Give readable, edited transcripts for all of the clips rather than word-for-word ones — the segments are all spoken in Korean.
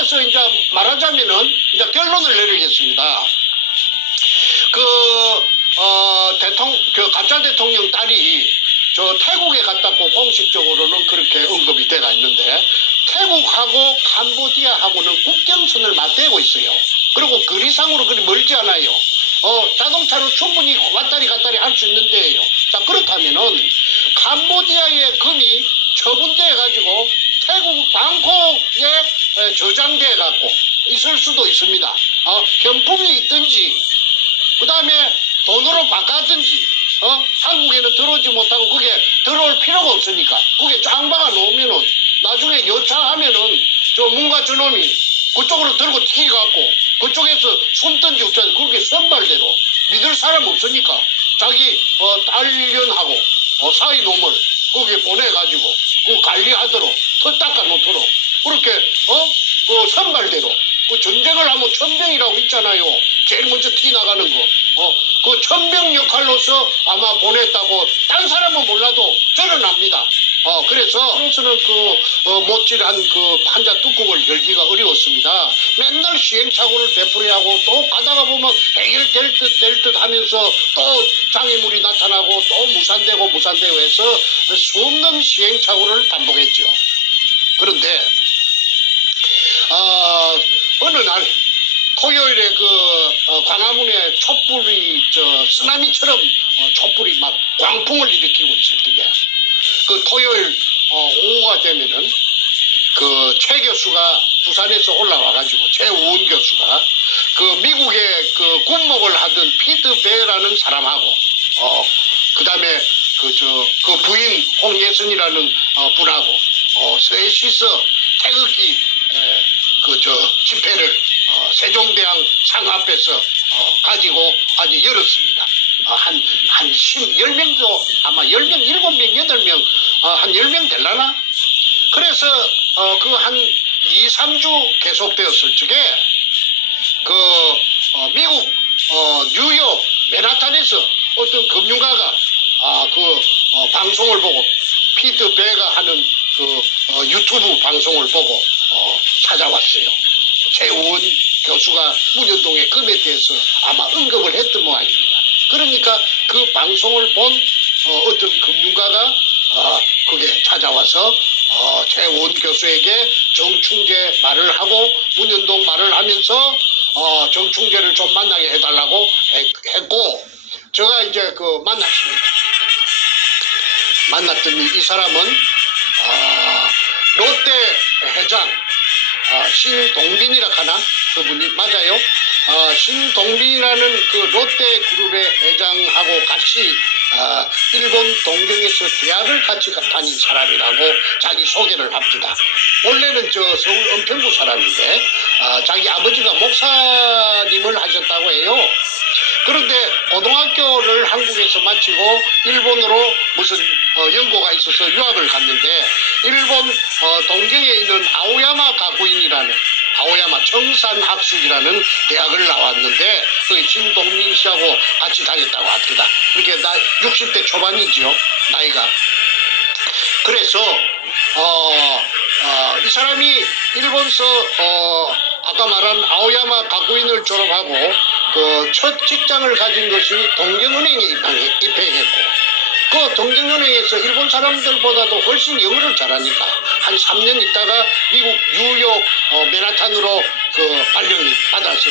그래서 이제 말하자면은 이제 결론을 내리겠습니다. 그 가짜 대통령 딸이 저 태국에 갔다고 공식적으로는 그렇게 언급이 돼가 있는데, 태국하고 캄보디아하고는 국경선을 맞대고 있어요. 그리고 거리상으로 그리 멀지 않아요. 자동차로 충분히 왔다리 갔다리 할 수 있는 데예요. 자, 그렇다면은 캄보디아의 금이 처분돼 가지고 태국 방콕에 저장돼 갖고 있을 수도 있습니다. 현품이 있든지 그 다음에 돈으로 바꿨든지 한국에는 들어오지 못하고 그게 들어올 필요가 없으니까 그게 짱 박아 놓으면은 나중에 여차하면은 저 문가 저놈이 그쪽으로 들고 튀겨갖고 그쪽에서 숨든지 어쩌든지 그렇게 선발대로 믿을 사람 없으니까 자기 딸년하고 사위 놈을 거기에 보내가지고 그 관리하도록 터 닦아 놓도록 그렇게 그 선발대로 그 전쟁을 하면 천병이라고 있잖아요. 제일 먼저 티 나가는 거. 그 천병 역할로서 아마 보냈다고 딴 사람은 몰라도 저는 압니다. 그래서는 못질한 그 판자 뚜껑을 열기가 어려웠습니다. 맨날 시행착오를 되풀이하고 또 가다가 보면 해결될 듯 하면서 또 장애물이 나타나고 또 무산되고 해서 수없는 시행착오를 반복했죠. 그런데 어느 날 토요일에 광화문에 촛불이 쓰나미처럼 촛불이 막 광풍을 일으키고 있을 때에 그 토요일 오후가 되면은 그 최 교수가 부산에서 올라와가지고 최우은 교수가 그 미국의 그 군목을 하던 피트 베라는 사람하고 그 다음에 그 부인 홍예선이라는 분하고 셋이서 태극기 집회를 세종대왕 상 앞에서 가지고 아주 열었습니다. 한 10명, 아마 10명, 7명, 8명, 한 10명 될라나? 그래서 그 한 2, 3주 계속되었을 적에 미국 뉴욕 맨하탄에서 어떤 금융가가 방송을 보고 피트 베가 하는 유튜브 방송을 보고 찾아왔어요. 최우은 교수가 문현동의 금에 대해서 아마 언급을 했던 모양입니다. 그러니까 그 방송을 본 어떤 금융가가 그게 찾아와서 최우은 교수에게 정충재 말을 하고 문현동 말을 하면서 정충재를 좀 만나게 해달라고 했고, 제가 이제 만났습니다. 만났더니 이 사람은 롯데 회장 신동빈이라 하나? 그분이 맞아요? 신동빈이라는 그 롯데 그룹의 회장하고 같이 일본 동경에서 대학을 같이 다닌 사람이라고 자기 소개를 합니다. 원래는 서울 은평구 사람인데 자기 아버지가 목사님을 하셨다고 해요. 그런데 고등학교를 한국에서 마치고 일본으로 무슨 연고가 있어서 유학을 갔는데 일본 동경에 있는 아오야마 가쿠인이라는 아오야마 청산학술이라는 대학을 나왔는데 그 신동민 씨하고 같이 다녔다고 합니다. 그게 60대 초반이죠, 나이가. 그래서 이 사람이 일본서 아까 말한 아오야마 가쿠인을 졸업하고 첫 직장을 가진 것이 동경은행에 입행했고, 그 동경은행에서 일본 사람들보다도 훨씬 영어를 잘하니까 한 3년 있다가 미국 뉴욕 맨하탄으로 발령이 받아서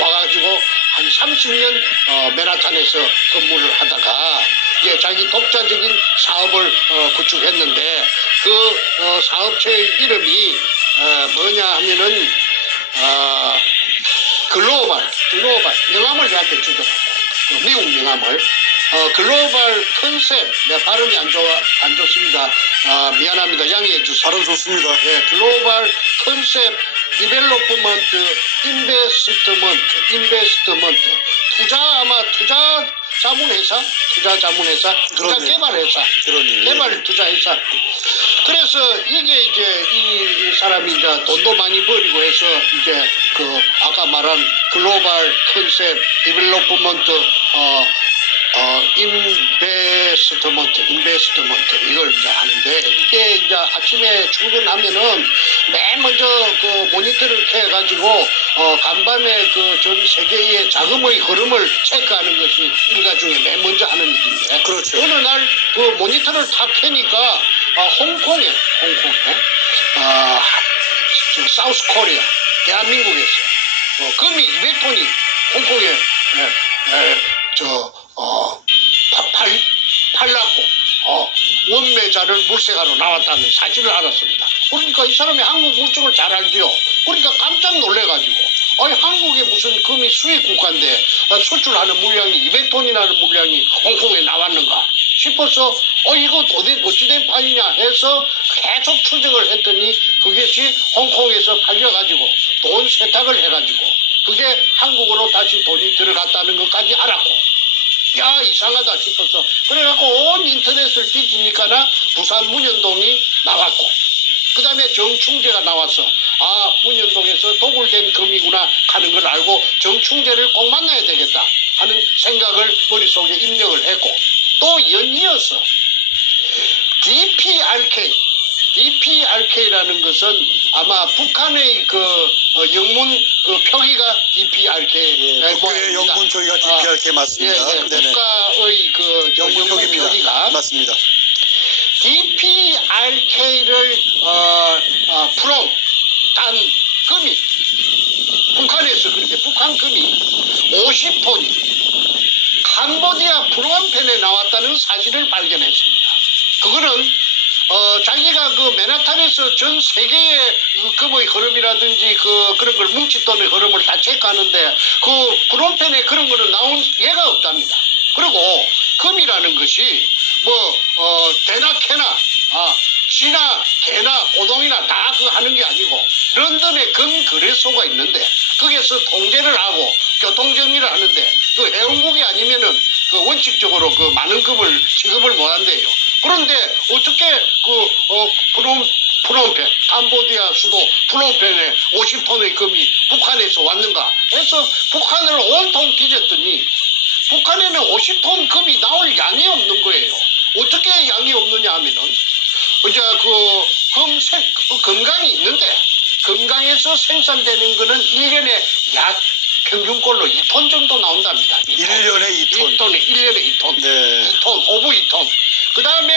와가지고 한 30년 맨하탄에서 근무를 하다가 이제 자기 독자적인 사업을 구축했는데 그 사업체의 이름이 뭐냐 하면은 글로벌 명함을 저한테 주더라고. 미국 명함을. 글로벌 컨셉, 내 발음이 안 좋습니다. 미안합니다. 양해해 주세요. 발음 좋습니다. 네, 글로벌 컨셉 디벨로프먼트 인베스트먼트 투자 자문회사, 투자 개발회사, 개발 투자회사. 그래서 이게 이제 이 사람이 이제 돈도 많이 벌이고 해서 이제 아까 말한 글로벌 컨셉 디벨로프먼트 인베스트먼트 이걸 이제 하는데 이게 이제 아침에 출근하면은 맨 먼저 그 모니터를 켜가지고 간밤에 그 전 세계의 자금의 흐름을 체크하는 것이 일가 중에 맨 먼저 하는 일인데 그렇죠. 어느 날 그 모니터를 다 켜니까 홍콩에 저 사우스 코리아 대한민국에서 금이 200톤이 홍콩에 팔랐고 원매자를 물색하러 나왔다는 사실을 알았습니다. 그러니까 이 사람이 한국 물정을 잘 알지요. 그러니까 깜짝 놀래가지고 아니 한국에 무슨 금이 수입 국가인데 수출하는 물량이 200톤이라는 물량이 홍콩에 나왔는가 싶어서 이거 어찌된 판이냐 해서 계속 추적을 했더니 그것이 홍콩에서 팔려가지고 돈 세탁을 해가지고 그게 한국으로 다시 돈이 들어갔다는 것까지 알았고 야 이상하다 싶어서 그래갖고 온 인터넷을 뒤지니까나 부산 문현동이 나왔고 그 다음에 정충재가 나와서 문현동에서 도굴된 금이구나 하는 걸 알고 정충재를 꼭 만나야 되겠다 하는 생각을 머릿속에 입력을 했고 또 연이어서 DPRK라는 것은 아마 북한의 그 영문 그 표기가 DPRK 국교의 영문 표기가 DPRK 맞습니다. 국가의 그 영문 표기가 맞습니다. DPRK를 딴 금이 북한에서 그렇게 북한 금이 50톤이 캄보디아 프놈펜에 나왔다는 사실을 발견했습니다. 그거는 자기가 그 맨하탄에서 전 세계의 금의 흐름이라든지 그런 걸 뭉칫돈의 흐름을 다 체크하는데 그 프놈펜에 그런 거는 나온 예가 없답니다. 그리고 금이라는 것이 대나 캐나 쥐나 개나 고동이나 다 하는 게 아니고 런던에 금 거래소가 있는데 거기에서 통제를 하고 교통정리를 하는데 그 해운국이 아니면은 그 원칙적으로 그 많은 금을 취급을 못 한대요. 그런데 어떻게 프놈펜 캄보디아 수도 프놈펜에 50톤의 금이 북한에서 왔는가 해서 북한을 온통 뒤졌더니 북한에는 50톤 금이 나올 양이 없는 거예요. 어떻게 양이 없느냐 하면은 이제 금강이 있는데 금강에서 생산되는 거는 1년에 약 평균꼴로 2톤 정도 나온답니다. 1년에 2톤. 1년에 2톤. 네. 2톤, 오브 2톤. 그 다음에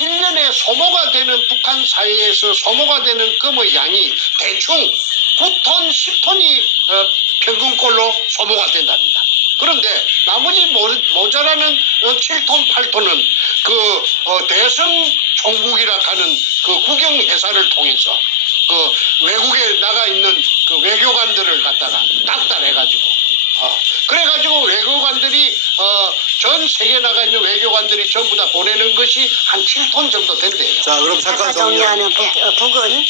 1년에 소모가 되는 북한 사회에서 소모가 되는 금의 양이 대충 9톤, 10톤이 평균꼴로 소모가 된답니다. 그런데 나머지 모자라는 7톤, 8톤은 대성 총국이라 하는 그 국영회사를 통해서 외국에 나가 있는 그 외교관들을 갖다가 닥달해가지고 그래가지고 외교관들이 전 세계에 나가 있는 외교관들이 전부 다 보내는 것이 한 7톤 정도 된대요. 자, 그럼 잠깐 정리하면 북은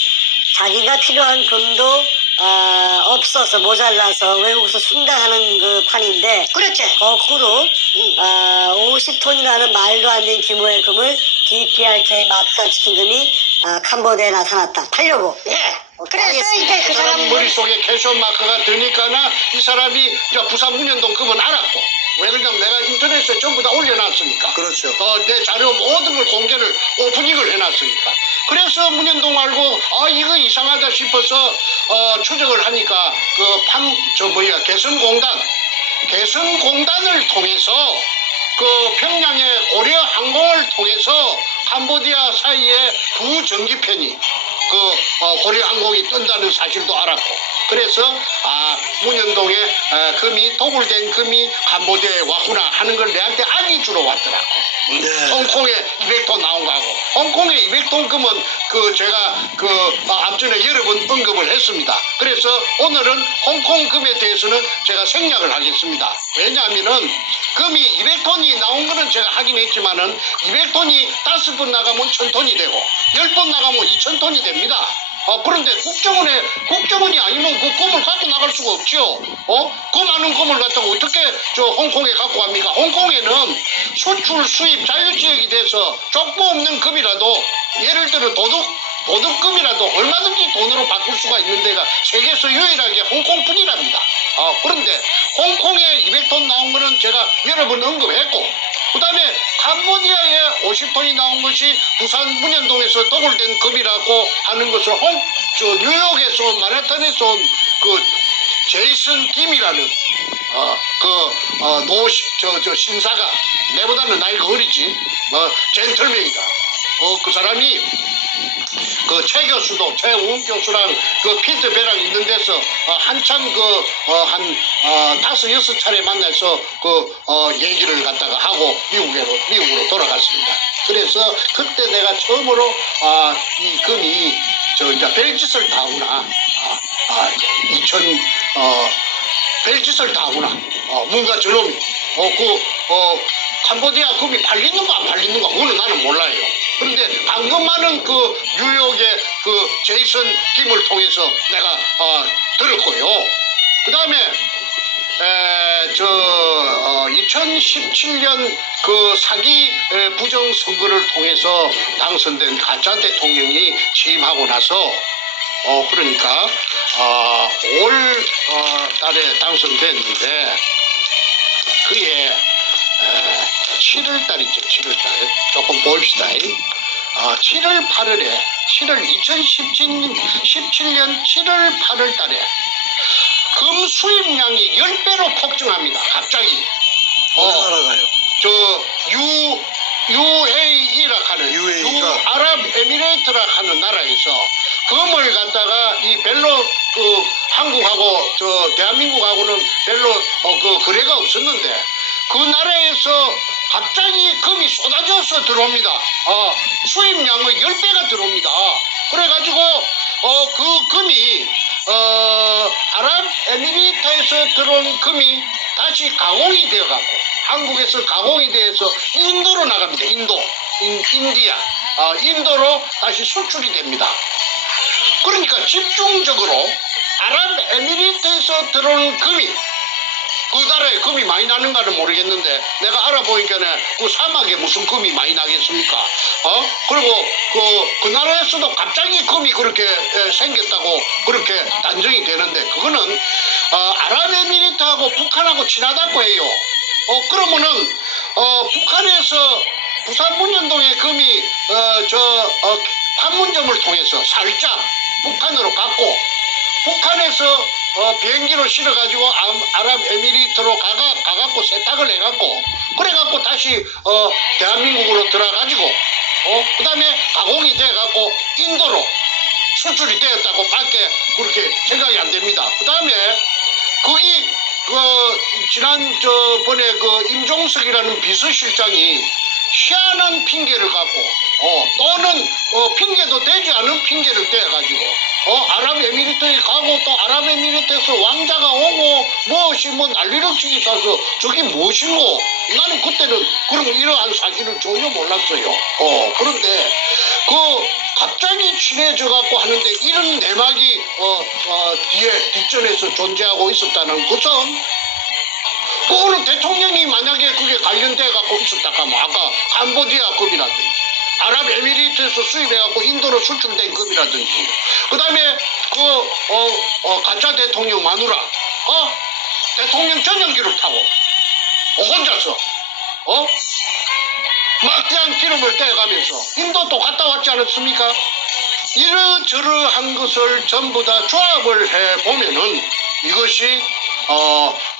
자기가 필요한 금도 없어서 모자라서 외국에서 순당하는 그 판인데 그렇죠. 거꾸로 50톤이라는 말도 안 되는 규모의 금을 DPRK 마크가 찍힌 금이 캄보디아에 나타났다. 팔려고. 그래서 이제 그 사람 머릿속에 캐셔 마크가 드니까나 이 사람이 부산 문현동 금은 알았고 왜 그러냐면 내가 인터넷에 전부 다 올려놨으니까. 그렇죠. 내 자료 모든 걸 공개를 오프닝을 해놨으니까. 그래서 문현동 알고 이거 이상하다 싶어서 추적을 하니까 개성공단을 통해서 그 평양의 고려 항공을 통해서 캄보디아 사이에 두 전기편이 고려 항공이 뜬다는 사실도 알았고 그래서 문현동에 금이 도굴된 금이 캄보디아에 왔구나 하는 걸 내한테 알기 주러 왔더라고. 네. 홍콩에 200톤 나온 거하고 홍콩에 200톤 금은 제가 앞전에 여러 번 언급을 했습니다. 그래서 오늘은 홍콩 금에 대해서는 제가 생략을 하겠습니다. 왜냐하면은 금이 200톤이 나온 거는 제가 하긴 했지만은 200톤이 5번 나가면 1000톤이 되고 10번 나가면 2000톤이 됩니다. 그런데 국정원이 아니면 그 금을 갖고 나갈 수가 없죠. 그 많은 금을 갖다가 어떻게 홍콩에 갖고 갑니까? 홍콩에는 수출 수입 자유지역이 돼서 족보 없는 금이라도 예를 들어 도둑금이라도 얼마든지 돈으로 바꿀 수가 있는 데가 세계에서 유일하게 홍콩뿐이랍니다. 그런데 홍콩에 200톤 나온 거는 제가 여러 번 언급했고, 그 다음에 캄보디아에 50톤이 나온 것이 부산 문현동에서 도굴된 금이라고 하는 것을 뉴욕에서 온, 마네탄에서 온 그 제이슨 김이라는 신사가, 내보다는 나이가 어리지, 젠틀맨이다. 그 사람이 그 최 교수도, 최웅 교수랑 그 피트 배랑 있는 데서 한참 한 5-6차례 만나서 얘기를 갖다가 하고 미국으로 돌아갔습니다. 그래서 그때 내가 처음으로 이 금이 이제 별짓을 다 하구나. 별짓을 다 하구나. 뭔가 저놈이 캄보디아 금이 팔리는가 안 팔리는가 그거는 나는 몰라요. 그런데 방금만은 그 뉴욕의 그 제이슨 김을 통해서 내가 들었고요. 그 다음에 2017년 그 사기 부정 선거를 통해서 당선된 가짜 대통령이 취임하고 나서 그러니까 올 달에 당선됐는데 그해 7월 달이죠. 7월 달. 조금 봅시다. 7월 8월에 2017년 7월 8월 달에 금 수입량이 10배로 폭증합니다. 갑자기. 어느 나라가요? UAE라 하는 유아랍에미레이트라 하는 나라에서 금을 갖다가 이 별로 한국하고 대한민국하고는 별로 거래가 없었는데 그 나라에서 갑자기 금이 쏟아져서 들어옵니다. 수입량의 10배가 들어옵니다. 그래가지고 그 금이 아랍에미리트에서 들어온 금이 다시 가공이 되어갖고 한국에서 가공이 돼서 인도로 나갑니다. 인도로 다시 수출이 됩니다. 그러니까 집중적으로 아랍에미리트에서 들어온 금이, 그 나라에 금이 많이 나는가는 모르겠는데 내가 알아보니까 그 사막에 무슨 금이 많이 나겠습니까? 그리고 그 나라에서도 갑자기 금이 그렇게 생겼다고 그렇게 단정이 되는데 그거는 아랍에미리트하고 북한하고 친하다고 해요. 그러면은 북한에서 부산 문현동의 금이 판문점을 통해서 살짝 북한으로 갔고 북한에서 비행기로 실어가지고 아랍에미리트로 가갖고 세탁을 해갖고 그래갖고 다시 대한민국으로 들어가가지고 그 다음에 가공이 돼갖고 인도로 수출이 되었다고 밖에 그렇게 생각이 안 됩니다. 그 다음에 거기 지난번에 임종석이라는 비서실장이 희한한 핑계를 갖고 또는 핑계도 되지 않은 핑계를 대가지고 아랍에미리트에 가고 또 아랍에미리트에서 왕자가 오고 무엇이 난리럭지 있어서 저게 무엇이고 나는 그때는 이러한 사실을 전혀 몰랐어요. 그런데 갑자기 친해져 갖고 하는데 이런 내막이 뒷전에서 존재하고 있었다는 것은 그거는 대통령이 만약에 그게 관련돼 갖고 있었다 하면 아까 캄보디아 금이라든지 아랍에미리트에서 수입해갖고 인도로 수출된 금이라든지 그 다음에 가짜 대통령 마누라 대통령 전용기를 타고 혼자서 막대한 기름을 떼가면서 인도도 갔다 왔지 않았습니까? 이러저러한 것을 전부 다 조합을 해보면은 이것이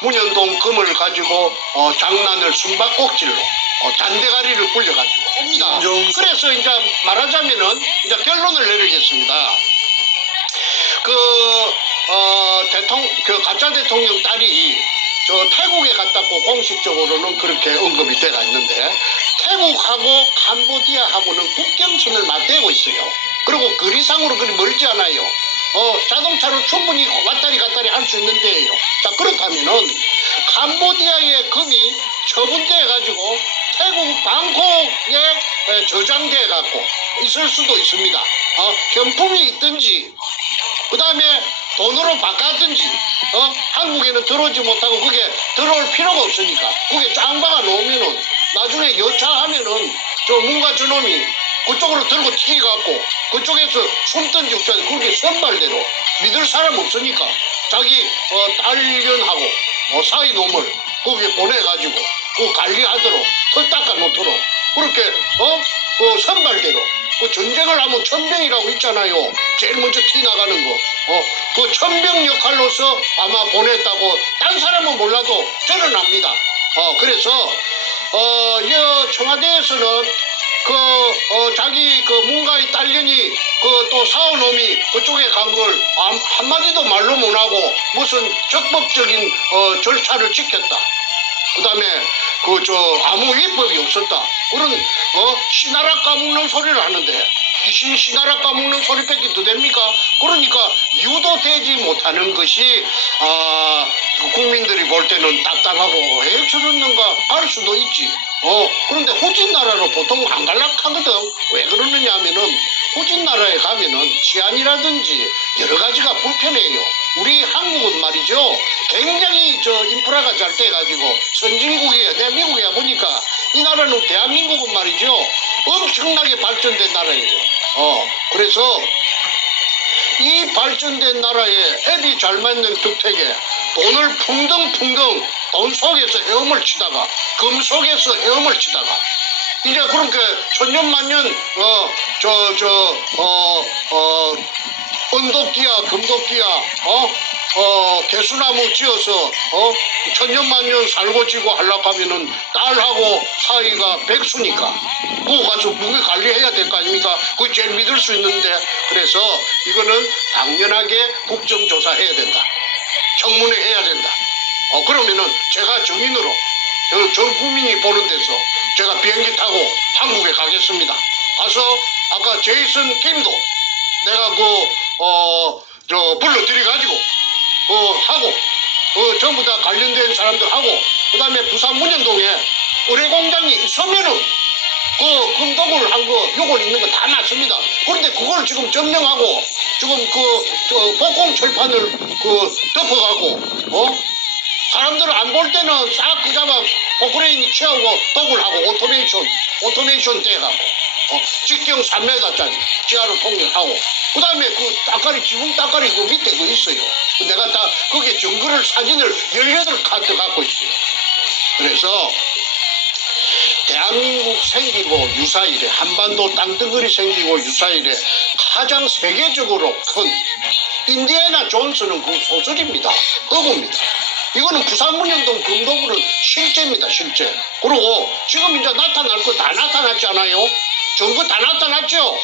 문현동 금을 가지고 장난을 숨바꼭질로 잔대가리를 굴려가지고 옵니다. 그래서 이제 말하자면은 이제 결론을 내리겠습니다. 가짜 대통령 딸이 태국에 갔다고 공식적으로는 그렇게 언급이 돼가 있는데 태국하고 캄보디아하고는 국경선을 맞대고 있어요. 그리고 거리상으로 그리 멀지 않아요. 자동차로 충분히 왔다리 갔다리 할 수 있는데요. 자, 그렇다면은 캄보디아의 금이 처분돼 가지고 태국 방콕에 저장돼 갖고 있을 수도 있습니다. 현품이 있든지 그 다음에 돈으로 바꿨든지 한국에는 들어오지 못하고 그게 들어올 필요가 없으니까 그게 짱 박아 놓으면은 나중에 여차하면은 뭔가 저놈이 그쪽으로 들고 튀겨갖고 그쪽에서 숨든지 없든지 그게 선발대로 믿을 사람 없으니까 자기 딸년하고 사이 놈을 거기에 보내가지고 그 관리하도록 털 닦아 놓도록 그렇게 그 선발대로 그 전쟁을 하면 천병이라고 있잖아요. 제일 먼저 티 나가는 거. 그 천병 역할로서 아마 보냈다고 딴 사람은 몰라도 저는 압니다. 그래서 이 청와대에서는 자기 그 문가의 딸년이 그 또 사오놈이 그쪽에 간 걸 한마디도 말로 못하고 무슨 적법적인 절차를 지켰다. 그 다음에 아무 위법이 없었다. 그런 시나라 까먹는 소리를 하는데 귀신 시나라 까먹는 소리밖에 더 됩니까? 그러니까 유도되지 못하는 것이 국민들이 볼 때는 딱딱하고 왜 저러는가 할 수도 있지. 그런데 후진 나라로 보통 안 갈락하거든. 왜 그러느냐 하면은 후진 나라에 가면은 치안이라든지 여러 가지가 불편해요. 우리 한국은 말이죠. 굉장히 인프라가 잘 돼가지고 선진국이에요. 내 미국에 보니까 이 나라는 대한민국은 말이죠. 엄청나게 발전된 나라예요. 그래서 이 발전된 나라에 앱이 잘 맞는 덕택에 돈을 풍덩풍덩 돈 속에서 헤엄을 치다가 금 속에서 헤엄을 치다가 이제 그렇게 천년만년 은도끼야 금도끼야 개수나무 지어서 천년만년 살고 지고 하려고 하면은 딸하고 사이가 백수니까 그거 가서 무게 관리해야 될 거 아닙니까? 그게 제일 믿을 수 있는데 그래서 이거는 당연하게 국정조사해야 된다. 청문회 해야 된다. 그러면은 제가 증인으로 전 국민이 보는 데서 제가 비행기 타고 한국에 가겠습니다. 가서 아까 제이슨 김도 내가 불러들여가지고 하고 전부 다 관련된 사람들 하고 그 다음에 부산 문현동에 의뢰공장이 있으면은 그 금독을 한 거 요걸 있는 거 다 맞습니다. 그런데 그걸 지금 점령하고 지금 복공 철판을 덮어가고 사람들 안 볼 때는 싹 그자가 포크레인이 채우고 독을 하고 오토메이션 떼가고 직경 3m짜리 지하로 통일하고 그 다음에 그 따까리 지붕 따까리 그 밑에 그 있어요. 내가 다 거기에 증거를 사진을 18카트 갖고 있어요. 그래서 대한민국 생기고 유사일에 한반도 땅덩어리 생기고 유사일에 가장 세계적으로 큰 인디애나 존스는 그 소설입니다. 허구입니다. 이거는 부산문현동 금도구는 실제입니다. 실제. 그리고 지금 이제 나타날 거 다 나타났잖아요. 증거 다 나타났죠.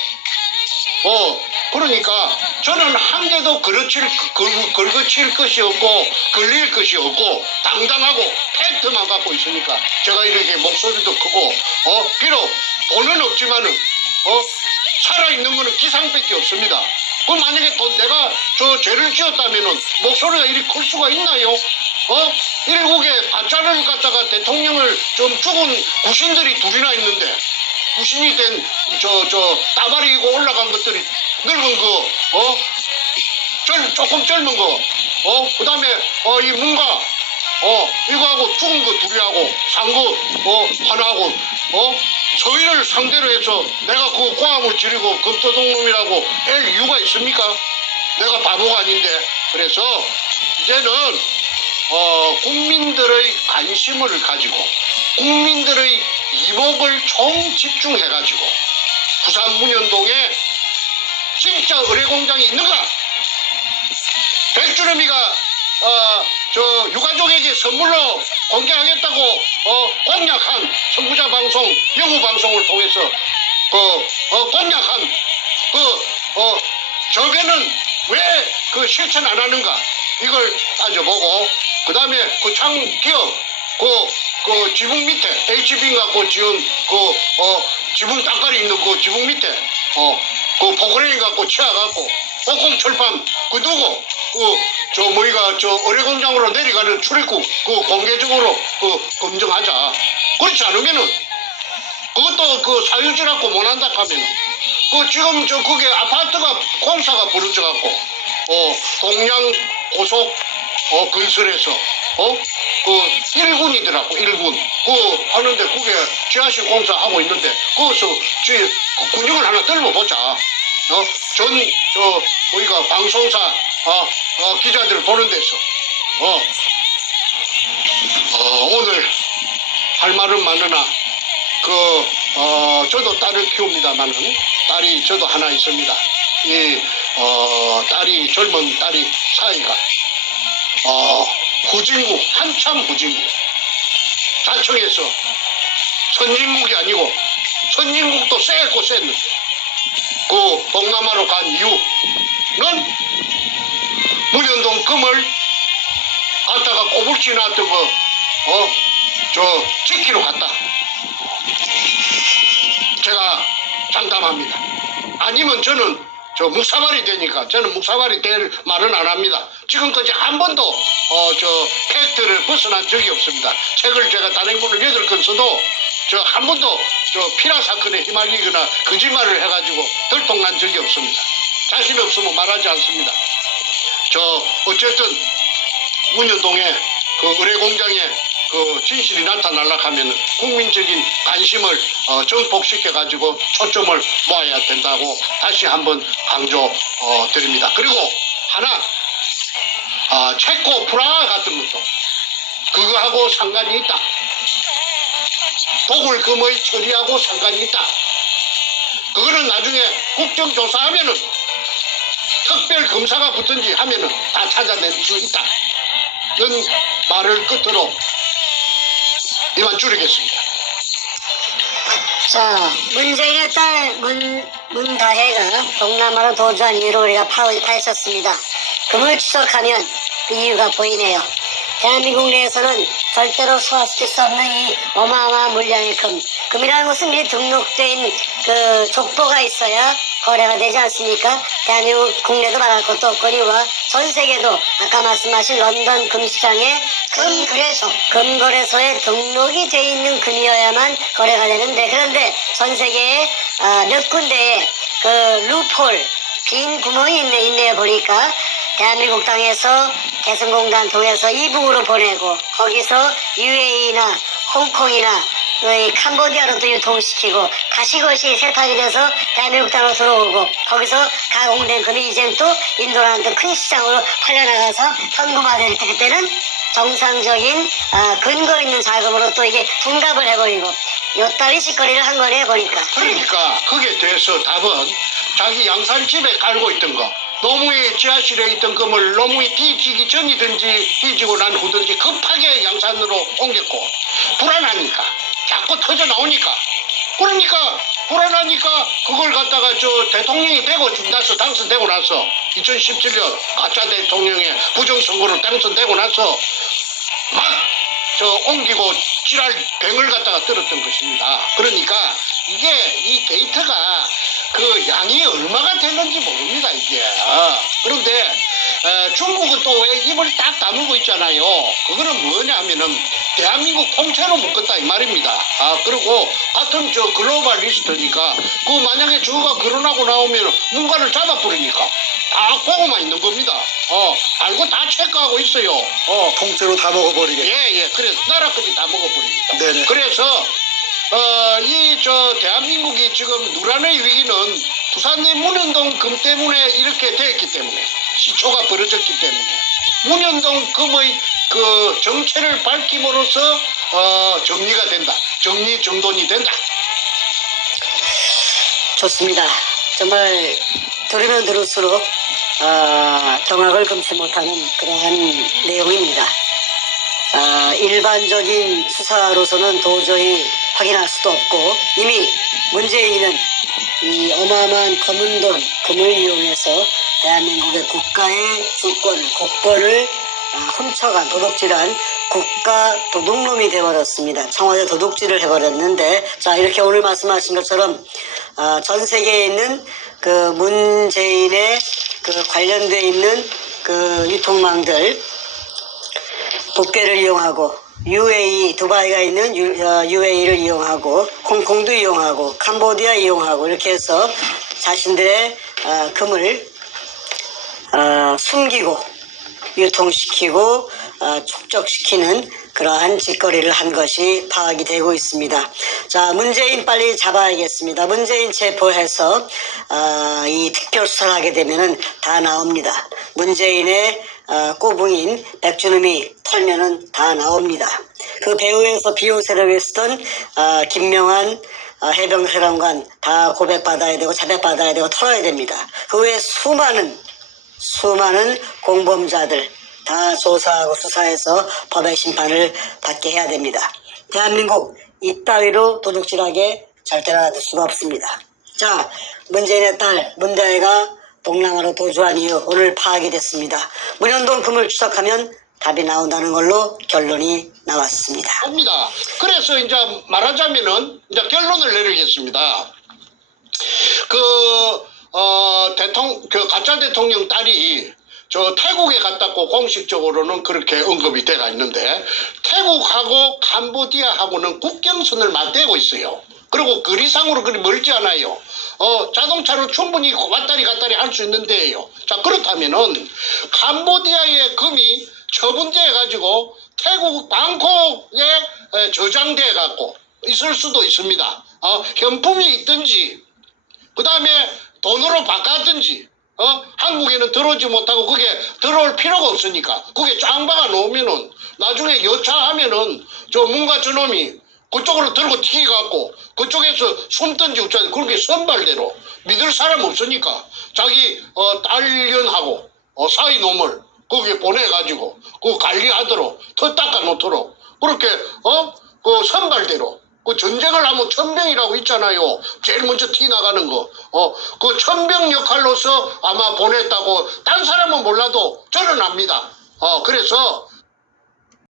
그러니까 저는 한 개도 걸거칠 것이 없고 걸릴 것이 없고 당당하고 팩트만 갖고 있으니까 제가 이렇게 목소리도 크고 비록 돈은 없지만은 살아있는 거는 기상밖에 없습니다. 그럼 만약에 내가 죄를 지었다면은 목소리가 이리 클 수가 있나요? 일국에 가짜를 갖다가 대통령을 좀 죽은 구신들이 둘이나 있는데 구신이 된 따발이고 올라간 것들이 늙은 거 조금 젊은 거 그 다음에 이 문가 이거하고 죽은 거 둘이하고 산 거 하나하고 서희를 상대로 해서 내가 그 고함을 지르고 금도둑놈이라고 할 이유가 있습니까? 내가 바보가 아닌데. 그래서 이제는 국민들의 관심을 가지고 국민들의 이목을 총 집중해가지고 부산 문현동에 진짜 의뢰공장이 있는가? 백주름이가 유가족에게 선물로 공개하겠다고 공약한 선구자 방송, 영우 방송을 통해서 공약한 저게는 왜 실천 안 하는가? 이걸 따져보고 그 다음에 그 창기업 그 지붕 밑에 HB 갖고 지은 지붕 땅깔이 있는 그 지붕 밑에 그 포크레인 갖고 치아갖고 복공 철판 그 누구 의뢰공장으로 내려가는 출입국 공개적으로 검증하자. 그렇지 않으면은 그것도 사유지라고 못한다 하면은 지금 그게 아파트가 공사가 벌어져갖고 동양 고속 건설에서 1군이더라고 1군 하는데 그게 지하실 공사하고 있는데 거기서 그 근육을 하나 떨궈보자. 뭐이가 방송사, 기자들 보는 데서, 오늘 할 말은 많으나, 저도 딸을 키웁니다만은, 딸이 저도 하나 있습니다. 젊은 딸이 사이가, 후진국, 한참 후진국. 자청에서 선진국이 아니고, 선진국도 쎄고 쎘는데, 그 동남아로 간 이유는 문현동 금을 갖다가 꼬불지 놨던 지키러 갔다. 제가 장담합니다. 아니면 저는 묵사발이 되니까 저는 묵사발이 될 말은 안 합니다. 지금까지 한 번도 팩트를 벗어난 적이 없습니다. 책을 제가 단행본을 8권 써도 한 번도 피라 사건에 휘말리거나 거짓말을 해가지고 들통난 적이 없습니다. 자신 없으면 말하지 않습니다. 어쨌든 문현동에 그 의뢰 공장에 그 진실이 나타나려고 하면 국민적인 관심을 정복시켜가지고 초점을 모아야 된다고 다시 한번 강조 드립니다. 그리고 하나, 체코 프라하 같은 것도 그거하고 상관이 있다. 도굴금의 처리하고 상관이 있다. 그거는 나중에 국정조사하면은 특별 검사가 붙든지 하면은 다 찾아낼 수 있다. 는 말을 끝으로 이만 줄이겠습니다. 자, 문재인의 딸 문다혜가 동남아로 도주한 이유를 우리가 파헤쳤습니다. 금을 추적하면 그 이유가 보이네요. 대한민국 내에서는 절대로 소화시킬 수 없는 이 어마어마한 물량의 금이라는 것은 미리 등록된 그 족보가 있어야 거래가 되지 않습니까? 대한민국 국내도 말할 것도 없거니와 전 세계도 아까 말씀하신 런던 금시장에 금거래소에 등록이 돼 있는 금이어야만 거래가 되는데, 그런데 전 세계에 몇 군데에 그 루폴 빈 구멍이 있네요. 보니까 대한민국 땅에서 개성공단 통해서 이북으로 보내고 거기서 UAE나 홍콩이나 캄보디아로 또 유통시키고 다시 그것이 세탁이 돼서 대한민국 땅으로 들어오고 거기서 가공된 금이 이젠 또 인도라는 또 큰 시장으로 팔려나가서 현금화될 때 그때는 정상적인 근거 있는 자금으로 또 이게 둔갑을 해버리고 요따위 짓거리를 한 거네 보니까. 그러니까 그게 돼서 답은 자기 양산집에 깔고 있던 거, 노무의 지하실에 있던 금을 노무이 뒤지기 전이든지 뒤지고 난 후든지 급하게 양산으로 옮겼고, 불안하니까 자꾸 터져 나오니까, 그러니까 불안하니까 그걸 갖다가 대통령이 되고 나서 당선되고 나서 2017년 가짜 대통령의 부정선거로 당선되고 나서 막 옮기고 지랄 뱅을 갖다가 들었던 것입니다. 그러니까 이게 이 데이터가 그 양이 얼마가 됐는지 모릅니다, 이게. 그런데 중국은 또 왜 입을 딱 다물고 있잖아요. 그거는 뭐냐 하면은 대한민국 통째로 묶었다 이 말입니다. 그리고 같은 글로벌리스트니까 그 만약에 저거가 거론하고 나오면 문과를 잡아버리니까 다 보고만 있는 겁니다. 알고 다 체크하고 있어요. 통째로 다 먹어버리게. 예. 그래서 나라까지 다 먹어버립니다. 네네. 그래서 대한민국이 지금 누란의 위기는 부산의 문현동 금 때문에 이렇게 됐기 때문에, 시초가 벌어졌기 때문에 문현동 금의 그 정체를 밝힘으로써 정리가 된다. 정리정돈이 된다. 좋습니다. 정말 들으면 들을수록 경악을 금치 못하는 그러한 내용입니다. 일반적인 수사로서는 도저히 확인할 수도 없고, 이미 문재인은 이 어마어마한 검은 돈, 금을 이용해서 대한민국의 국가의 주권, 국권을 훔쳐간, 도둑질한 국가 도둑놈이 되어버렸습니다. 청와대 도둑질을 해버렸는데, 자, 이렇게 오늘 말씀하신 것처럼 전 세계에 있는 그 문재인의 그 관련돼 있는 그 유통망들, 북괴를 이용하고 UAE, 두바이가 있는 UAE를 이용하고 홍콩도 이용하고 캄보디아 이용하고 이렇게 해서 자신들의 금을 숨기고 유통시키고 축적시키는 그러한 짓거리를 한 것이 파악이 되고 있습니다. 자, 문재인 빨리 잡아야겠습니다. 문재인 체포해서 이 특별수사를 하게 되면은 다 나옵니다. 문재인의 꼬붕인 백준음이 털면은 다 나옵니다. 그 배우에서 비호세력에 쓰던 김명한 해병사령관 다 고백받아야 되고 자백받아야 되고 털어야 됩니다. 그 외에 수많은 공범자들 다 조사하고 수사해서 법의 심판을 받게 해야 됩니다. 대한민국 이따위로 도둑질하게 절대로 놔둘 수가 없습니다. 자, 문재인의 딸 문다혜가 동남아로 도주한 이유 오늘 파악이 됐습니다. 문현동 금을 추적하면 답이 나온다는 걸로 결론이 나왔습니다. 옵니다. 그래서 이제 말하자면은 이제 결론을 내리겠습니다. 그 가짜 대통령 딸이 저 태국에 갔다고 공식적으로는 그렇게 언급이 돼가 있는데 태국하고 캄보디아하고는 국경선을 맞대고 있어요. 그리고 거리상으로 그리 멀지 않아요. 자동차로 충분히 왔다리 갔다리 할 수 있는데요. 자, 그렇다면은 캄보디아의 금이 처분돼 가지고 태국 방콕에 저장돼 갖고 있을 수도 있습니다. 현품이 있든지 그 다음에 돈으로 바꿨든지 한국에는 들어오지 못하고 그게 들어올 필요가 없으니까 그게 쫙 박아 놓으면은 나중에 여차하면은 저 문가 저놈이 그쪽으로 들고 튀겨갖고 그쪽에서 숨든지 어쩌든지 그렇게 선발대로 믿을 사람 없으니까 자기 딸년하고 사위 놈을 거기에 보내가지고 그 관리하도록 터 닦아 놓도록 그렇게 그 선발대로 그 전쟁을 하면 천병이라고 있잖아요. 제일 먼저 티 나가는 거. 그 천병 역할로서 아마 보냈다고 딴 사람은 몰라도 저는 압니다. 그래서